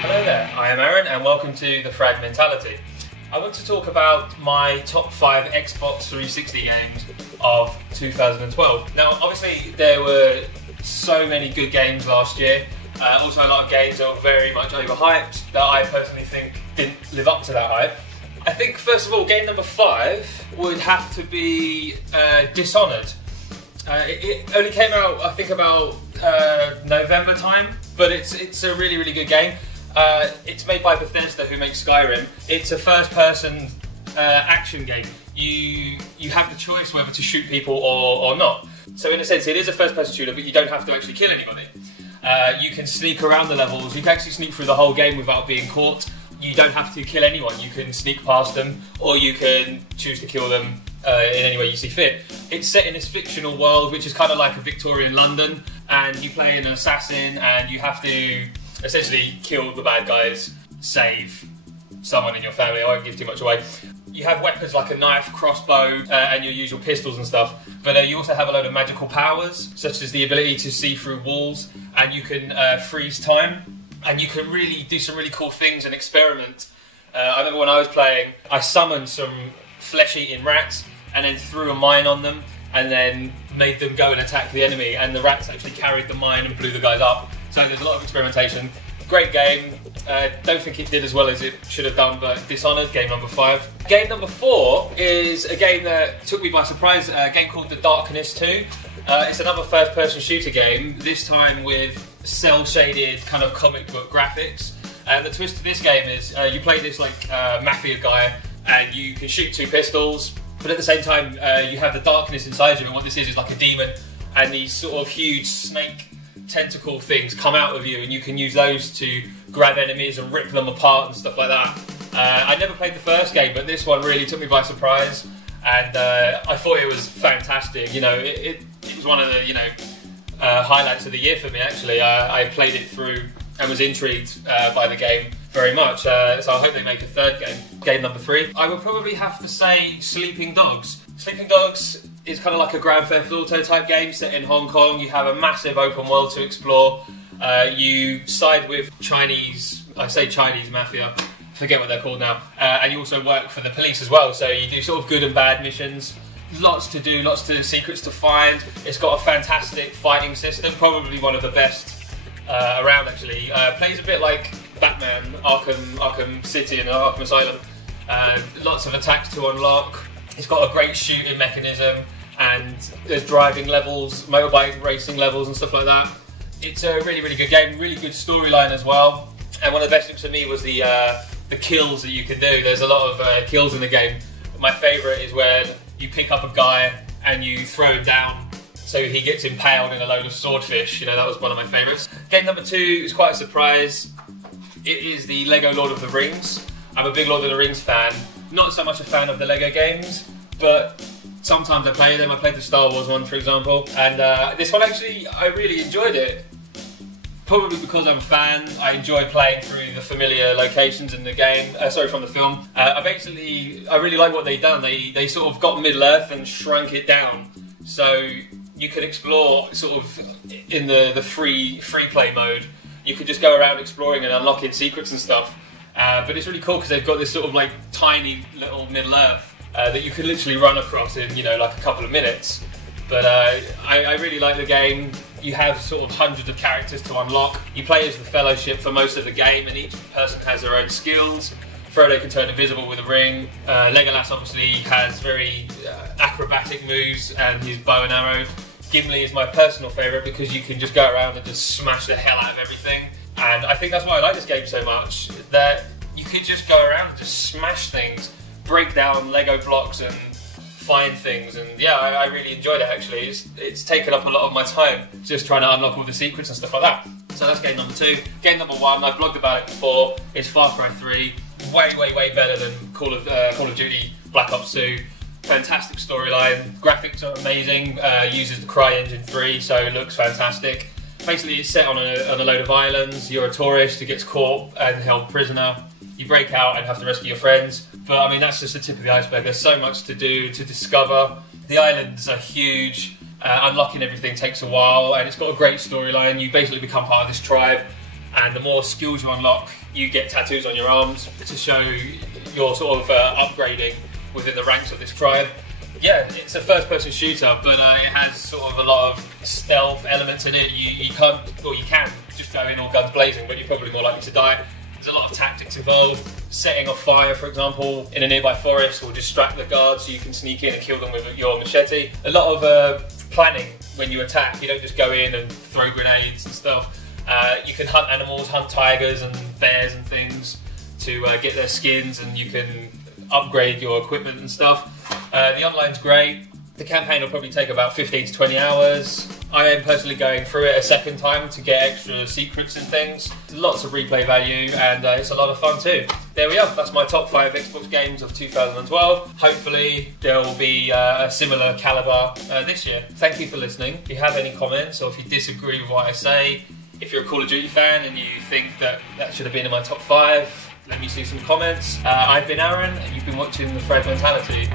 Hello there, I am Aaron and welcome to The Fragmentality. I want to talk about my top 5 Xbox 360 games of 2012. Now obviously there were so many good games last year, also a lot of games that were very much overhyped that I personally think didn't live up to that hype. I think first of all game number 5 would have to be Dishonored. It only came out I think about November time, but it's a really good game. It's made by Bethesda, who makes Skyrim. It's a first-person action game. You have the choice whether to shoot people or not. So in a sense, it is a first-person shooter, but you don't have to actually kill anybody. You can sneak around the levels. You can actually sneak through the whole game without being caught. You don't have to kill anyone. You can sneak past them, or you can choose to kill them in any way you see fit. It's set in this fictional world, which is kind of like a Victorian London, and you play an assassin, and you have to essentially kill the bad guys, save someone in your family. I won't give too much away. You have weapons like a knife, crossbow, and your usual pistols and stuff, but you also have a load of magical powers, such as the ability to see through walls, and you can freeze time, and you can really do some really cool things and experiment. I remember when I was playing, I summoned some flesh-eating rats, and then threw a mine on them, and then made them go and attack the enemy, and the rats actually carried the mine and blew the guys up. So there's a lot of experimentation. Great game. Don't think it did as well as it should have done, but Dishonored, game number 5. Game number 4 is a game that took me by surprise, a game called The Darkness 2. It's another first-person shooter game, this time with cel-shaded kind of comic book graphics. The twist to this game is you play this like mafia guy, and you can shoot 2 pistols, but at the same time you have the darkness inside you, and what this is like a demon, and these sort of huge snake tentacle things come out of you, and you can use those to grab enemies and rip them apart and stuff like that. I never played the first game, but this one really took me by surprise, and I thought it was fantastic. You know, it was one of the highlights of the year for me actually. I played it through and was intrigued by the game very much, so I hope they make a third game. Game number 3, I would probably have to say Sleeping Dogs. Sleeping Dogs is kind of like a Grand Theft Auto type game set in Hong Kong. You have a massive open world to explore. You side with Chinese, I say Chinese mafia, forget what they're called now, and you also work for the police as well, so you do sort of good and bad missions. Lots to do, lots of secrets to find. It's got a fantastic fighting system, probably one of the best around actually. Plays a bit like Batman, Arkham City and Arkham Asylum. Lots of attacks to unlock. It's got a great shooting mechanism, and there's driving levels, motorbike racing levels and stuff like that. It's a really good game, really good storyline as well. And one of the best things for me was the kills that you can do. There's a lot of kills in the game. My favourite is when you pick up a guy and you throw him down so he gets impaled in a load of swordfish. You know, that was one of my favourites. Game number 2 is quite a surprise. It is the Lego Lord of the Rings. I'm a big Lord of the Rings fan. Not so much a fan of the Lego games, but sometimes I play them. I played the Star Wars one, for example, and this one actually, I really enjoyed it. Probably because I'm a fan, I enjoy playing through the familiar locations in the game, from the film. I really like what they've done. They sort of got Middle-earth and shrunk it down, so you could explore sort of in the free play mode. You could just go around exploring and unlocking secrets and stuff. But it's really cool because they've got this sort of like tiny little Middle-earth that you could literally run across in, like a couple of minutes. But I really like the game. You have sort of hundreds of characters to unlock. You play as the Fellowship for most of the game, and each person has their own skills. Frodo can turn invisible with a ring. Legolas obviously has very acrobatic moves and his bow and arrow. Gimli is my personal favourite because you can just go around and just smash the hell out of everything. And I think that's why I like this game so much, that you could just go around and just smash things, break down Lego blocks and find things, and yeah, I really enjoyed it actually. It's taken up a lot of my time just trying to unlock all the secrets and stuff like that. So that's game number 2. Game number 1, I've blogged about it before, it's Far Cry 3. Way better than Call of Duty Black Ops 2. Fantastic storyline, graphics are amazing, uses the CryEngine 3, so it looks fantastic. Basically it's set on a load of islands. You're a tourist who gets caught and held prisoner. You break out and have to rescue your friends. But I mean, that's just the tip of the iceberg. There's so much to do, to discover. The islands are huge. Unlocking everything takes a while, and it's got a great storyline. You basically become part of this tribe, and the more skills you unlock, you get tattoos on your arms to show your sort of upgrading within the ranks of this tribe. Yeah, it's a first-person shooter, but it has sort of a lot of stealth elements in it. You can't, or you can, just go in all guns blazing, but you're probably more likely to die. There's a lot of tactics involved. Setting a fire, for example, in a nearby forest will distract the guards so you can sneak in and kill them with your machete. A lot of planning when you attack. You don't just go in and throw grenades and stuff. You can hunt animals, hunt tigers and bears and things to get their skins, and you can upgrade your equipment and stuff. The online's great. The campaign will probably take about 15 to 20 hours. I am personally going through it a second time to get extra secrets and things. Lots of replay value, and it's a lot of fun too. There we are, that's my top 5 Xbox games of 2012. Hopefully there will be a similar caliber this year. Thank you for listening. If you have any comments, or if you disagree with what I say, if you're a Call of Duty fan and you think that should have been in my top 5, let me see some comments. I've been Aaron, and you've been watching The Frag Mentality.